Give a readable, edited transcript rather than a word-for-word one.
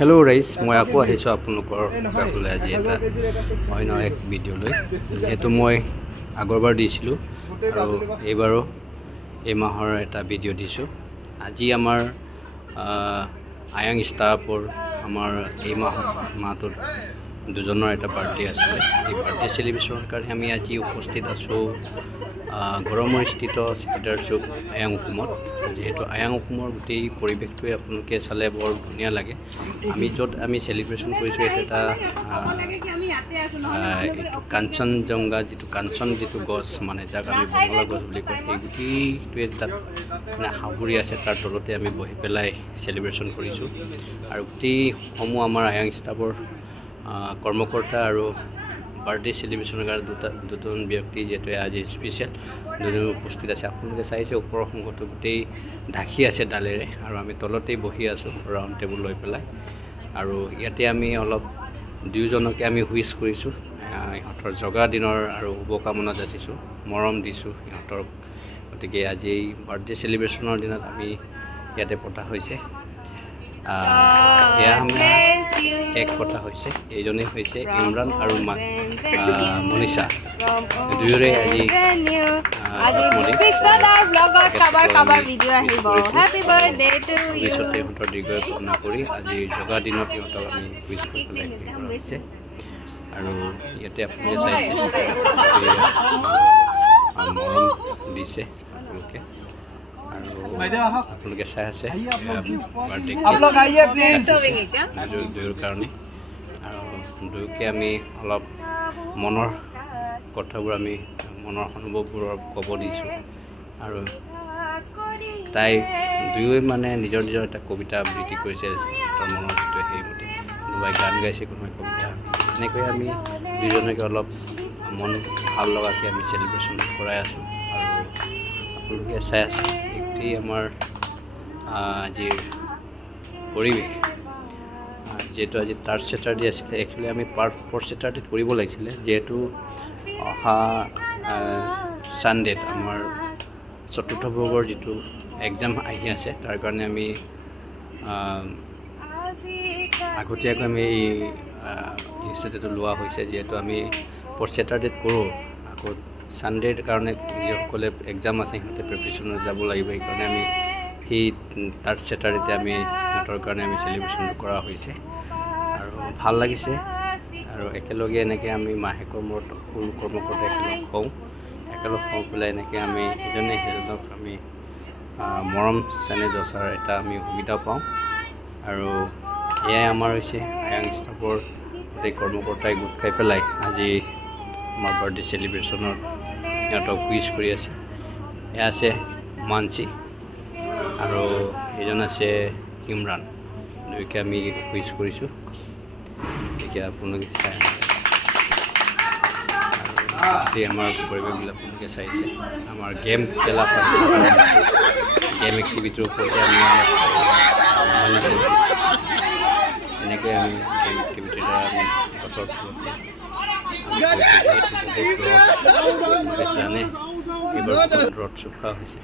hello rise मैं आको आहिছো আপোনালোকৰ কাষলৈ আজি এটা অন্য এক ভিডিও লৈ যেটো মই আগৰবাৰ দিছিলো আৰু এইবাৰো এই মাহৰ এটা ভিডিও দিছো আজি আমাৰ আয়াং ষ্টাফৰ আমাৰ এই মাহটোৰ দুজনৰ এটা পাৰ্টি আছিল এই পাৰ্টি সেলিব্ৰেশনৰ কাৰণে আমি আজি উপস্থিত আছো গৰমৰ স্থিত চিটিডাৰ চুক আয়াং হুকুমত যেহেতু আয়াং হুকুমৰ গোটেই পৰিৱেশটোৱে আপোনালোকে চালে বৰ ধুনীয়া লাগে আমি য'ত আমি সেলিব্ৰেশন কৰিছো এটা কাঞ্চনজংঘা যিটো কাঞ্চন যিটো গছ মানে যাক আমি বঙলা গছ বুলি কওঁ এই গোটেইটোৱে তাত মানে হাবুৰি আছে তাৰ তলতে আমি বহি পেলাই সেলিব্ৰেশন কৰিছো আৰু গোটেই সমূহ আমাৰ আয়াং ষ্টাফৰ কৰ্মকৰ্তা আৰু বাৰ্থডে সেলিব্ৰেশনৰ কাৰণে দুজন ব্যক্তি যেটো আজি স্পেশাল দুজন উপস্থিত আছে আপোনালোকে চাইছে ওপৰৰ সংগটো গোটেই ঢাকি আছে ডালেৰে আৰু আমি তলতেই বহি আছো ৰাউণ্ড টেবুল লৈ পেলাই আৰু ইয়াতে আমি অলপ দুজনকে আমি হুইচ কৰিছো ইহঁতৰ জগা দিনৰ আৰু শুভকামনা যাচিছো মৰম দিছো ইহঁতৰ গতিকে আজি বাৰ্থডে সেলিব্ৰেশনৰ দিনত আমি ইয়াতে পতা হৈছে এক কথা হৈছে এইজনে হৈছে ইমৰান আৰু মনিষা দুয়োৰে আজি কৃষ্ণদাৰ ব্লগত কভাৰ ভিডিও আহিব হ্যাপি বাৰ্থডে টু ইউ পিছতে ইহঁতৰ দীৰ্ঘায়ু কামনা কৰি আজি জগা দিনত ইহঁতক আমি উইচ কৰি পেলাই হৈছে আৰু ইয়াতে আপোনালোকে চাইছে মৰম দিছে আপোনালোকে আপোনালোকে চাই আছে দুয়োৰ কাৰণে আৰু দুয়োকে আমি অলপ মনৰ কথাবোৰ আমি মনৰ অনুভৱবোৰ ক'ব দিছোঁ আৰু তাই দুয়োৱে মানে নিজৰ নিজৰ এটা কবিতা আবৃত্তি কৰিছে তাৰ মনৰ যিটো সেইমতে কোনোবাই গান গাইছে কোনোবাই কবিতা এনেকৈ আমি দুজনকে অলপ মন ভাল লগাকৈ আমি সেলিব্ৰেশ্যন কৰাই আছোঁ আৰু আপোনালোকে চাই আছে এটি আমাৰ আজিৰ পৰিৱেশ যেহেতু আজি থাৰ্ড ছেটাৰডে আছিলে একচুৱেলি আমি ফ'ৰ্থ ছেটাৰডেত কৰিব লাগিছিলে যেহেতু অহা ছানডেত আমাৰ চতুৰ্থ বৰ্গৰ যিটো এক্সাম আহি আছে তাৰ কাৰণে আমি আগতীয়াকৈ আমি এই ইনষ্টিটিউটটো লোৱা হৈছে যিহেতু আমি ফ'ৰ্থ ছেটাৰডেত কৰোঁ আকৌ ছানডেৰ কাৰণে যিসকলে এক্সাম আছে সিহঁতে প্ৰিপেৰেশ্যনত যাব লাগিব সেইকাৰণে আমি সেই থাৰ্ড ছেটাৰডেতে আমি সিহঁতৰ কাৰণে আমি সেলিব্ৰেশ্যনটো কৰা হৈছে আৰু ভাল লাগিছে আৰু একেলগে এনেকৈ আমি মাহেকৰ মূৰত সকলো কৰ্মকৰ্তা একেলগ হওঁ পেলাই এনেকৈ আমি ইজনে সিজনক আমি মৰম চেনেহ যচাৰ এটা আমি সুবিধা পাওঁ আৰু এয়াই আমাৰ হৈছে আয়াং ষ্টাফৰ গোটেই কৰ্মকৰ্তাই গোট খাই পেলাই আজি আমাৰ বাৰ্থডে সেলিব্ৰেশ্যনত সিহঁতক উইচ কৰি আছে এয়া আছে মানসী আৰু এজন আছে ইমৰান দুয়োকে আমি উইচ কৰিছোঁ এতিয়া আপোনালোকে চাই আছে আমাৰ পৰিৱেশবিলাক আপোনালোকে চাইছে আমাৰ গেম খেলা গেম এক্টিভিটিৰ ওপৰতে আমি এনেকৈ আমি গেম এক্টিভিটিৰ দ্বাৰা আমি গছৰ ফলতে আমি কৰিছোঁ যিহেতু বহুত ৰ'দ জানে এইবাৰ ৰ'দ চুকা হৈছে